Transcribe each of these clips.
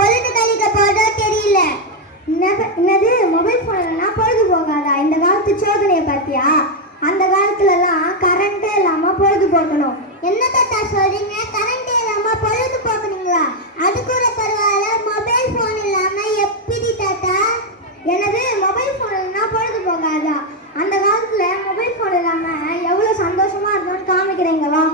பொழுது கழிக்க போதோ தெரியல. என்னது மொபைல் போன்லனா பொழுது போகாதா? இந்த காலத்து சோதனையை பார்த்தியா? அந்த காலத்துல எல்லாம் கரண்டே இல்லாம பொழுது போக்கணும். என்ன தாத்தா சொல்றீங்க? கரண்டே இல்லாம பொழுது போக்குனீங்களா? அது கூட பரவாயில்ல, மொபைல் போன் இல்லாம எப்படி தாத்தா? எனது மொபைல் போன்லனா பொழுது போகாதா? அந்த காலத்துல மொபைல் போன் இல்லாம எவ்வளவு சந்தோஷமா இருக்கும்னு காமிக்கிறீங்க வா.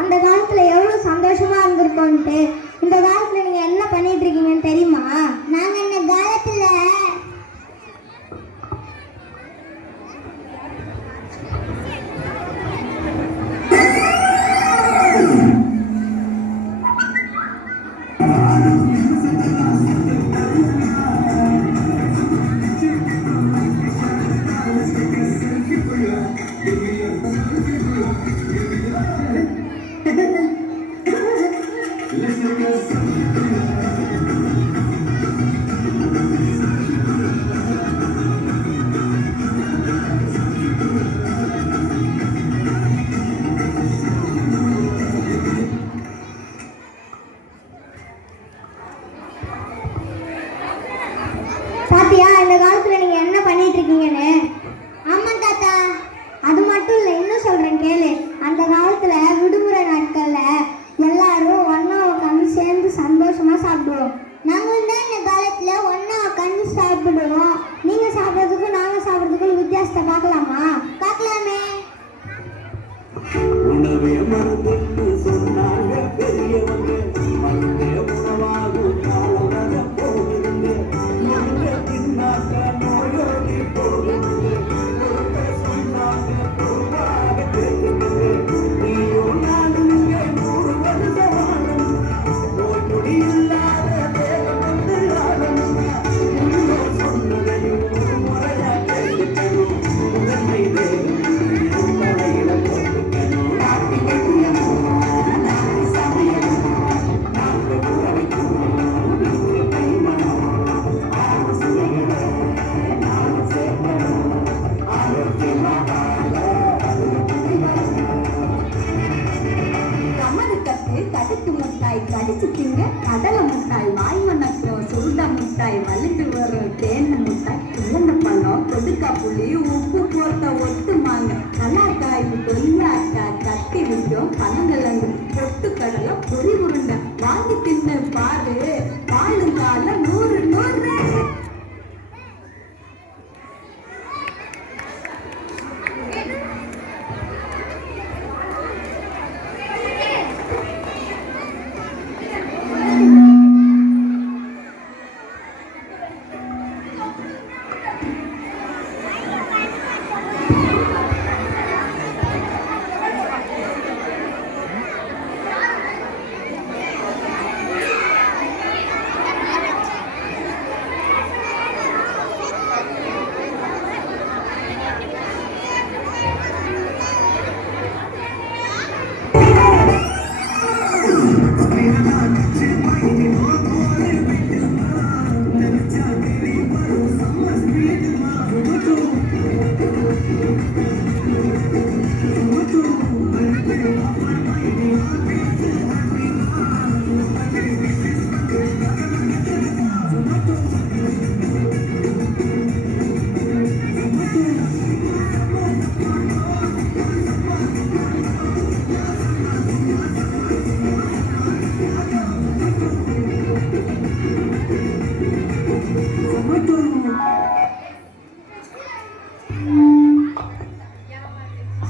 அந்த காலத்துல எவ்வளவு சந்தோஷமா இருந்திருக்கோன்ட்டு. இந்த காலத்துல நீங்க என்ன பண்ணிட்டு இருக்கீங்கன்னு தெரியுமா? நாங்க இந்த காலத்துல பாத்தியா இந்த காலத்துல நீங்க என்ன பண்ணிட்டு இருக்கீங்கன்னு? ஆமா தாத்தா, அது மட்டும் இல்ல, இன்னும் சொல்றேன் கேளு. அந்த காலத்துல விடுமுறை நாட்கள்ல எல்லாரும் ஒன்னா உட்காந்து சேர்ந்து சந்தோஷமா சாப்பிடுவோம். நாங்களும் தான் இந்த காலத்துல ஒன்னா உட்காந்து சாப்பிடுவோம். நீங்க சாப்பிட்றதுக்கும் நாங்க சாப்பிட்றதுக்கும் வித்தியாசத்தை பார்க்கலாமா? பார்க்கலாமே. உணவே மருந்து சொன்னாங்க பெரியவங்க, மருந்தே உணவாகும் காலமாக போகுதுங்க. கடிச்சு திங்க கடலை முட்டாய், வாய் மணக்கும் சுருண்டை முட்டாய், வலிந்து வரும் தேன் முட்டாய், இழந்த பழம், கொடுக்கா புளி, உப்பு போட்ட ஒட்டு மாங்க, கலாக்காய், கொய்யாக்காய், கட்டி விட்டோம், பனங்கிழங்கு, பொட்டு கடலை, பொறி உருண்டை, வாங்கி தின்னு பாரு, பாலுங்கால 100 100.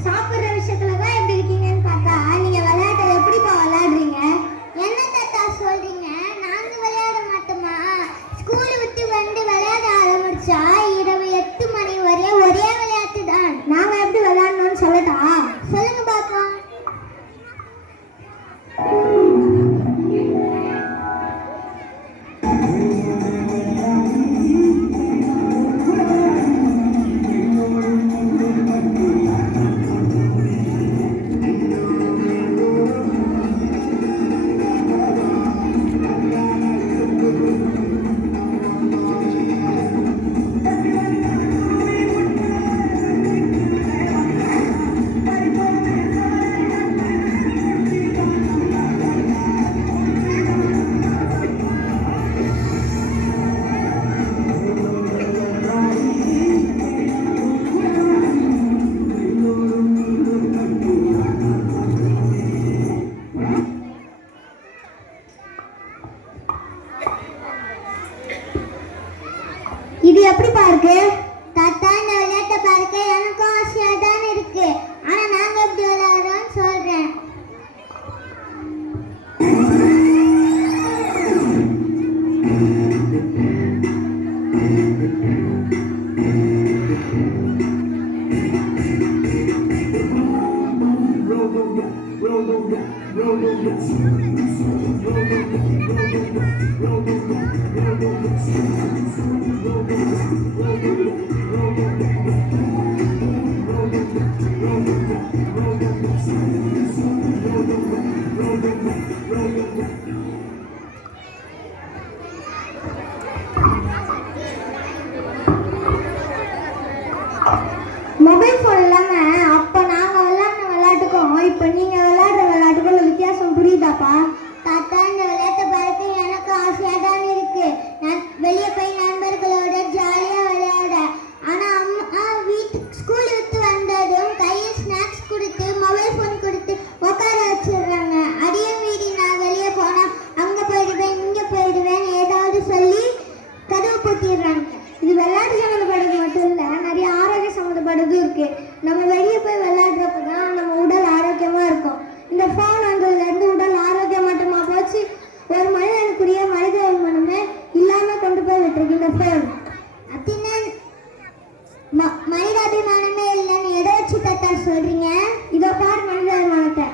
சாப்பிடுற விஷயத்துலதான் எப்படி இருக்கீங்கன்னு பார்த்தா நீங்க விளையாட்டு மொபைல் ஃபோன் இல்லாம அப்ப நாங்க விளையாடின விளையாட்டுக்கும் இப்ப நீங்க விளையாடுற விளையாட்டுக்கும் வித்தியாசம் புரியுதாப்பா? தாத்தா, இந்த விளையாட்டை பார்க்க எனக்கு ஆசையா தான் இருக்கு. நான் வெளியே போய் நண்பர்களோட ஜாலியா விளையாட. ஆனா அம்மா ஸ்கூல் விட்டு வந்ததும் கையில் ஸ்நாக்ஸ் கொடுத்து மொபைல் ஃபோன் கொடுத்து உட்கார வச்சிடுறாங்க. அதையும் மீறி நான் வெளியே போனா அங்க போயிடுவேன் இங்க போயிடுவேன் ஏதாவது சொல்லி கதவு பூத்திடுறாங்க. இது விளையாட்டு சம்மந்தப்பட்டது மட்டும் இல்லை, நிறைய ஆரோக்கிய சம்மந்தப்பட்டதும் இருக்கு. நம்ம வெளியே போய் விளையாடுறப்ப தான் நம்ம உடல் ஆரோக்கியமா இருக்கும். இந்த ஃபோன் வந்ததுலேருந்து உடல் ஆரோக்கியம் மட்டுமா போச்சு, ஒரு மனிதனுக்குரிய மனித மனமே இல்லாம கொண்டு போய் விட்டுருக்கு இந்த ஃபோன். அப்படின்னா மனிதாபிமானமே இல்லைன்னு எதை வச்சு தாத்தா சொல்றீங்க? இதோ பாரு மனிதாபிமானத்தை.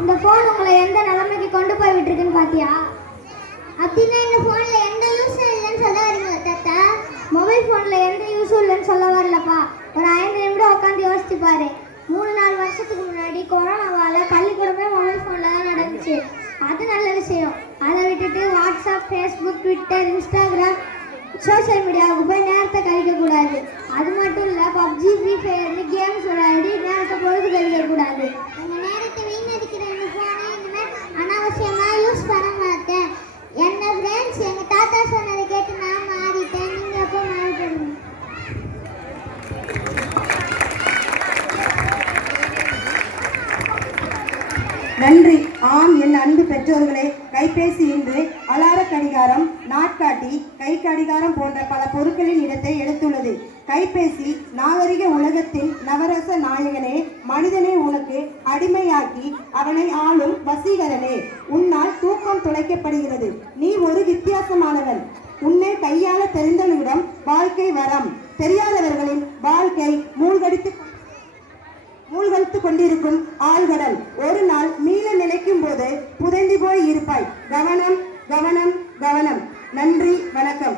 இந்த ஃபோன் உங்களை எந்த நிலைமைக்கு கொண்டு போய் விட்டுருக்குன்னு பாத்தியா? அப்படின்னா இந்த ஃபோன்ல எந்த யூஸும் இல்லைன்னு சொல்ல வரீங்களா தாத்தா? மொபைல் ஃபோன்ல எந்த யூஸும் இல்லைன்னு சொல்ல வரலப்பா. ஒரு 5 நிமிடம் உட்காந்து யோசிச்சு பாரு. 3-4 வருஷத்துக்கு முன்னாடி கொரோனாவால பள்ளிக்கூடமே மொபைல் ஃபோன்ல தான் நடந்துச்சு. அது நல்ல விஷயம். அதை விட்டுட்டு WhatsApp, Facebook, Twitter, Instagram, social மீடியாவுக்கு போய் நேரத்தை கழிக்கக்கூடாது. அது மட்டும் இல்லை, பப்ஜி, ஃப்ரீ ஃபயர்னு கேம்ஸ் விளையாடி நேரத்தை பொழுது கழிக்கக்கூடாது. அந்த நேரத்தை வீணடிக்கிற இந்த ஃபோனை இனிமேல் அனாவசியமாக யூஸ் பண்ண மாட்டேன். என்ன ஃப்ரெண்ட்ஸ், எங்கள் தாத்தா சொன்னதை கேட்டு நான் மாறிட்டேன். நீங்கள் எப்போ மாறிட்டீங்க? நன்றி. ஆம், என் அன்பு பெற்றோர்களே, கைபேசி இன்று அலார கடிகாரம், நாட்காட்டி, கை கடிகாரம் போன்ற பல பொருட்களின் இடத்தை எடுத்துள்ளது. கைபேசி நாகரிக உலகத்தின் நவரச நாயகனே, மனிதனை உனக்கு அடிமையாக்கி அவனை ஆளும் வசீகரனே. உன்னால் தூக்கம் துளைக்கப்படுகிறது. நீ ஒரு வித்தியாசமானவன். உன்னை கையாள தெரிந்தவனிடம் வாழ்க்கை வரம், தெரியாதவர்களின் வாழ்க்கை மூழ்கடித்துக் கொண்டிருக்கும் ஆழ்கடல். ஒரு நாள் மீள நினைக்கும் போது புதைந்து போய் இருப்பாய். கவனம், கவனம், கவனம். நன்றி, வணக்கம்.